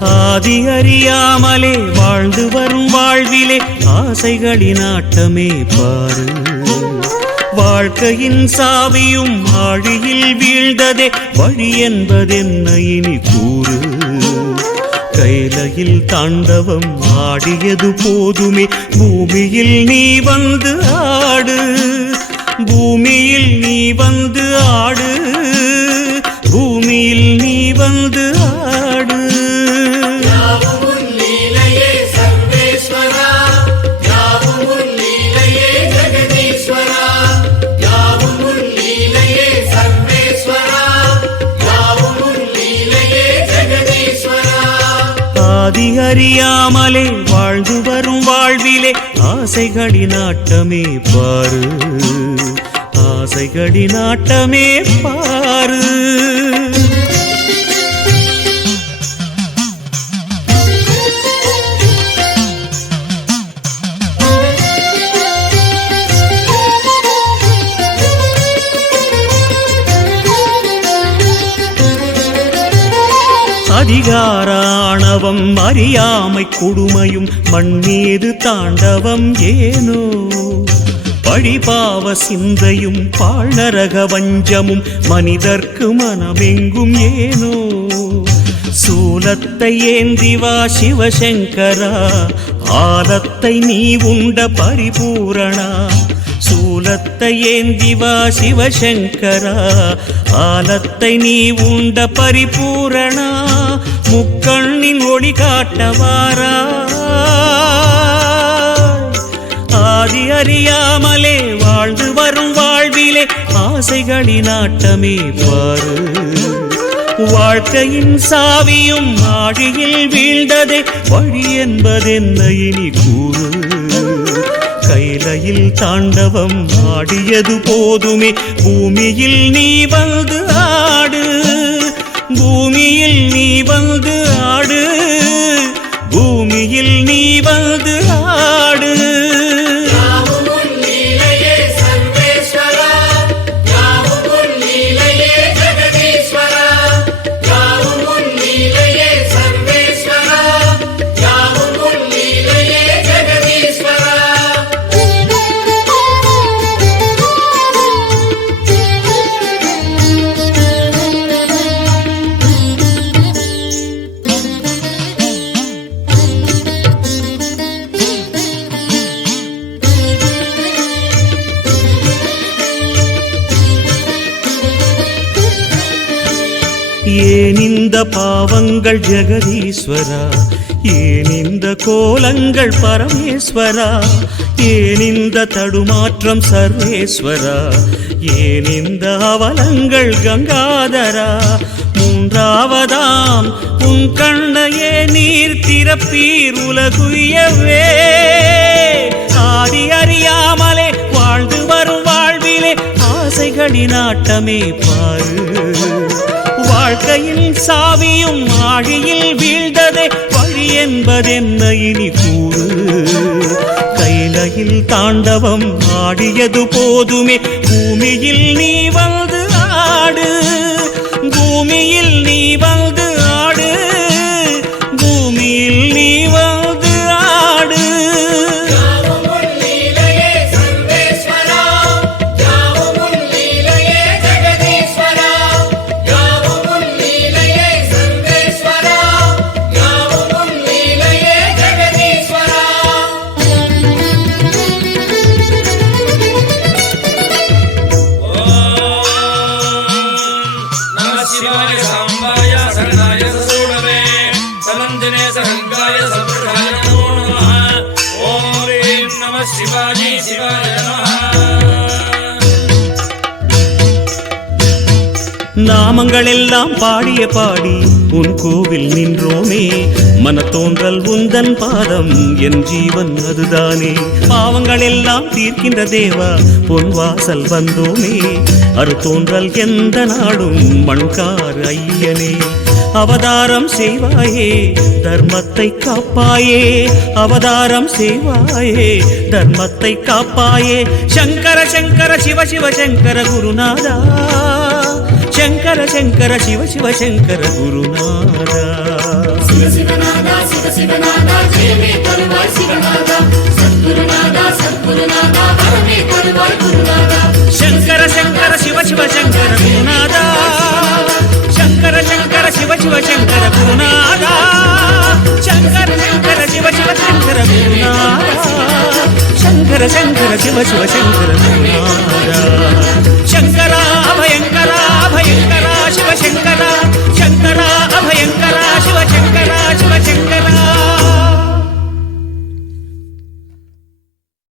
ஆதி அறியாமலே வாழ்ந்து வரும் வாழ்விலே ஆசைகளின் ஆட்டமே பாரு. வாழ்க்கையின் சாவியும் ஆழியில் வீழ்ந்ததே வழி என்பதென்ன இனி கூறு. கைலையில் தாண்டவம் ஆடியது போதுமே பூமியில் நீ வந்து ஆடு. பூமியில் நீ வந்து ஆடு. பூமியில் நீ வந்து ஆடு. ஆதி அறியாமலே வாழ்ந்து வரும் வாழ்விலே ஆசைகளின் ஆட்டமே பாரு. ஆசைகளின் ஆட்டமே பாரு. அதிகாராணவம் அறியாமை கொடுமையும் மண்ணீது தாண்டவம் ஏனோ. பழிபாவ சிந்தையும் பாழரக வஞ்சமும் மனிதர்க்கு மனமெங்கும் ஏனோ. சூலத்தை ஏந்திவா சிவசங்கரா ஆலத்தை நீ உண்ட பரிபூரணா. சூலத்தை ஏந்திவா சிவசங்கரா ஆலத்தை நீ உண்ட பரிபூரணா. முக்கண்ணின் ஒளி காட்டவாரா. ஆதி அறியாமலே வாழ்ந்து வரும் வாழ்விலே ஆசைகளின் ஆட்டமே பாரு. வாழ்க்கையின் சாவியும் ஆழியில் வீழ்ந்ததே வழி என்பதென்ன இனி கூறு. கைலையில் தாண்டவம் ஆடியது போதுமே பூமியில் நீ வந்து ஆடு. பூமியில் நீ வந்து ஆடு. பூமியில் நீ வந்து ஆடு. ஏன் இந்த பாவங்கள் ஜெகதீஸ்வரா. ஏன் இந்த கோலங்கள் பரமேஸ்வரா. ஏன் இந்த தடுமாற்றம் சர்வேஸ்வரா. ஏன் இந்த அவலங்கள் கங்காதரா. மூன்றாவதாம் உன் கண்ணையே நீர் திறப்பீர் உலகுயவே. ஆதி அறியாமலே வாழ்ந்து வரும் வாழ்விலே ஆசைகளின் ஆட்டமே பாரு. வாழ்க்கையின் சாவியும் ஆழியில் வீழ்ந்ததே வழி என்பதென்ன இனி கூறு. கைலையில் தாண்டவம் ஆடியது போதுமே பூமியில் நீ வந்து ஆடு. பூமியில் நீ வந்து ஆடு. பூமியில் நீ வந்து ஆடு. शिवाय सांबाय நாமங்கள் எல்லாம் பாடிய பாடி உன் கோவில் நின்றோமே, மன தோன்றல் உந்தன் பாதம் என் ஜீவன் அதுதானே. பாவங்கள் எல்லாம் தீர்க்கின்ற தேவா பொன் வாசல் வந்தோமே, அரு தோன்றல் எந்த நாடும் மண்கார் ஐயனே. அவதாரம் செய்வாயே தர்மத்தை காப்பாயே, அவதாரம் செய்வாயே தர்மத்தை காப்பாயே. சங்கர சங்கர சிவ சிவ சங்கர குருநாதா, சங்கர சங்கர சிவ சிவ சங்கர குருநாதா. சிவ சிவநாதா சிவ சிவநாதா ஜெயமே தருவாய் சிவநாதா, சத்குருநாதா சத்குருநாதா வரமே தருவாய் குருநாதா. சங்கர சங்கர சிவ சிவ சங்கர குருநாதா, சங்கர சங்கர சிவ சிவ சங்கர குருநாதா, சங்கர சங்கர சிவ சிவ சங்கர குருநாதா, சங்கர சங்கர சிவ சிவ சங்கர குருநாதா.